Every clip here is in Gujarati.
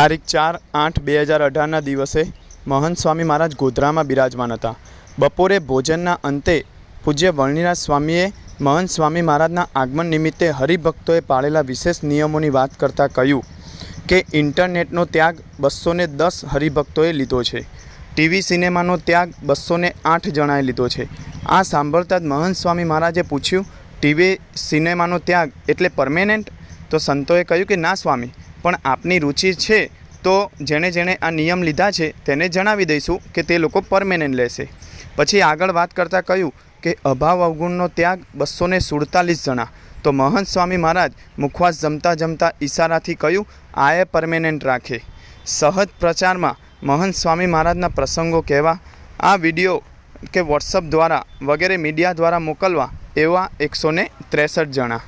તારીખ ચાર આઠ બે હજાર અઢારના દિવસે મહંત સ્વામી મહારાજ ગોધરામાં બિરાજમાન હતા. બપોરે ભોજનના અંતે પૂજ્ય વળણીરાજ સ્વામીએ મહંત સ્વામી મહારાજના આગમન નિમિત્તે હરિભક્તોએ પાળેલા વિશેષ નિયમોની વાત કરતાં કહ્યું કે ઇન્ટરનેટનો ત્યાગ બસો ને દસ હરિભક્તોએ લીધો છે. ટીવી સિનેમાનો ત્યાગ બસો ને આઠ જણાએ લીધો છે. આ સાંભળતા જ મહંત સ્વામી મહારાજે પૂછ્યું, ટીવી સિનેમાનો ત્યાગ એટલે પરમેનન્ટ? તો સંતોએ કહ્યું કે, ના સ્વામી પણ આપની રુચિ છે, તો જેણે જેણે આ નિયમ લીધા છે, તેને જણાવી દઈશું કે તે લોકો પરમેનન્ટ લેશે. પછી આગળ વાત કરતાં કહ્યું કે અભાવ અવગુણનો ત્યાગ બસો ને સુડતાલીસ જણા. તો મહંત સ્વામી મહારાજ મુખવાસ જમતા જમતા ઈશારાથી કહ્યું આએ પરમેનન્ટ રાખે. સહજ પ્રચારમાં મહંત સ્વામી મહારાજના પ્રસંગો કહેવા, આ વીડિયો કે વોટ્સઅપ દ્વારા વગેરે મીડિયા દ્વારા મોકલવા એવા એકસો ત્રેસઠ જણા.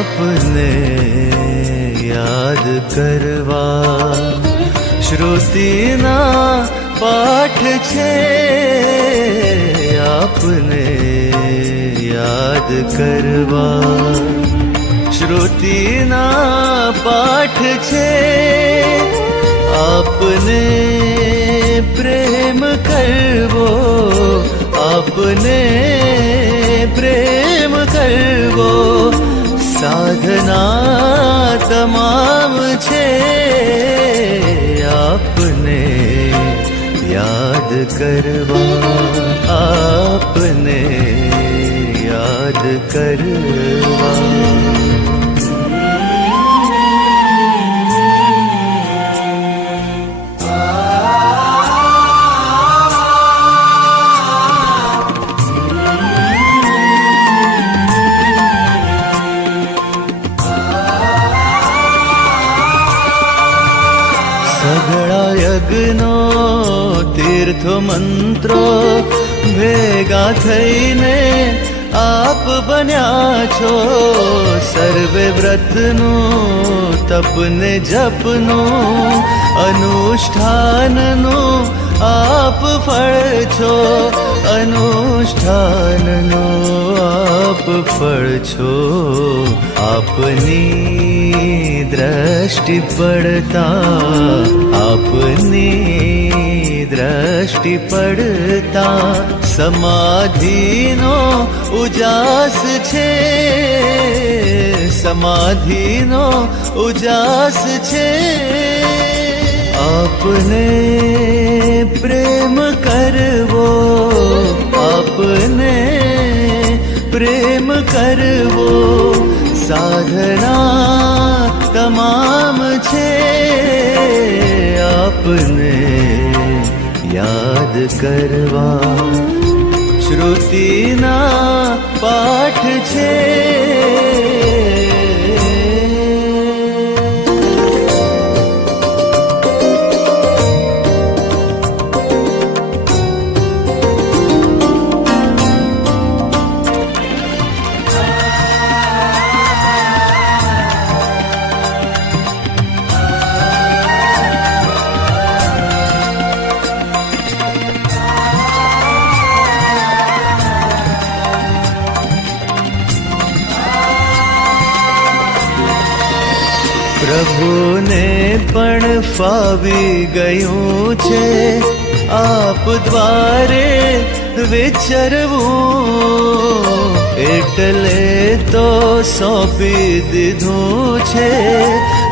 આપને યાદ કરવા શ્રુતિના પાઠ છે આપને યાદ કરવા શ્રુતિના પાઠ છે આપને પ્રેમ કરવો આપને સાધના તમામ છે આપને યાદ કરવા આપને યાદ કરવા તીર્થ તીર્થો મંત્રો ભેગા થઈને આપ બન્યા છો. સર્વે વ્રતનું તપને જપનું અનુષ્ઠાનનું આપ ફળ છો, અનુષ્ઠાનનો આપ ફળ છો. આપની દ્રષ્ટિ પડતા, આપની દ્રષ્ટિ પડતા સમાધિનો ઉજાસ છે. સમાધિનો ઉજાસ છે. આપને પ્રેમ કરવો આપને પ્રેમ કરવો સાધના તમામ છે આપને યાદ કરવા શ્રુતિના પાઠ છે પ્રભુને પણ ફાવી ગયું છે. આપ દ્વારે વિચરવું એટલે તો સોંપી દીધું છે.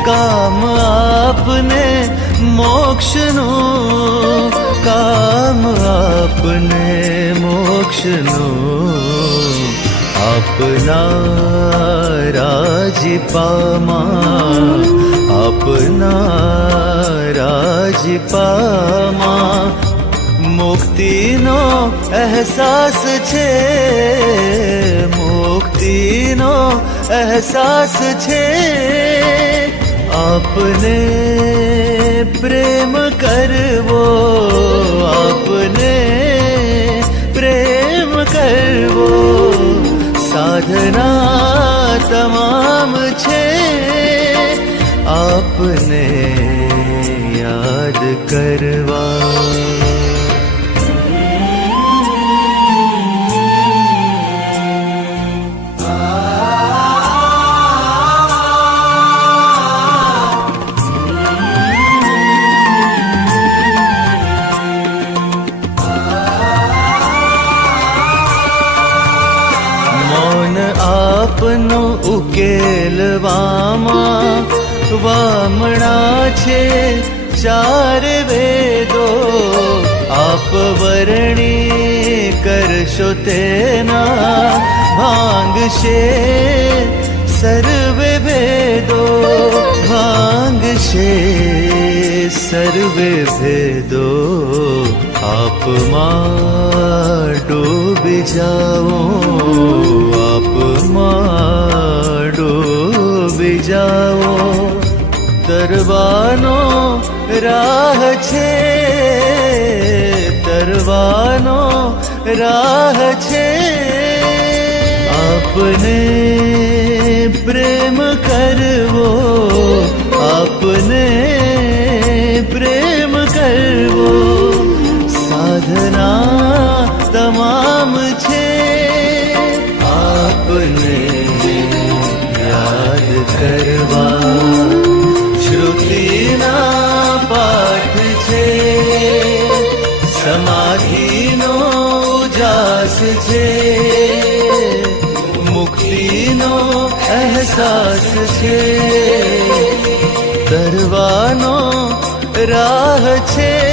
કામ આપને મોક્ષનું, કામ આપને મોક્ષનું. આપના રાજ પામા આપના રાજપામાં મુક્તિનો અહેસાસ છે, મુક્તિનો અહેસાસ છે. આપને પ્રેમ કરવો, આપને પ્રેમ કરવો. સાધના તમામ છે. આપને યાદ કરવા. આપનો ઉકેલવામાં વામણા છે ચાર વેદો. આપ વરણી કરશો તેના. ભાંગશે સર્વે ભેદો ભાંગશે સર્વે ભેદો આપમાં ડૂબી જાઓ. છે તરવાનો રાહ છે. આપને પ્રેમ કરવો, આપને પ્રેમ કરવો. સાધના તમામ છે. આપને યાદ કરવા છે મુક્તિનો અહેસાસ છે તરવાનો રાહ છે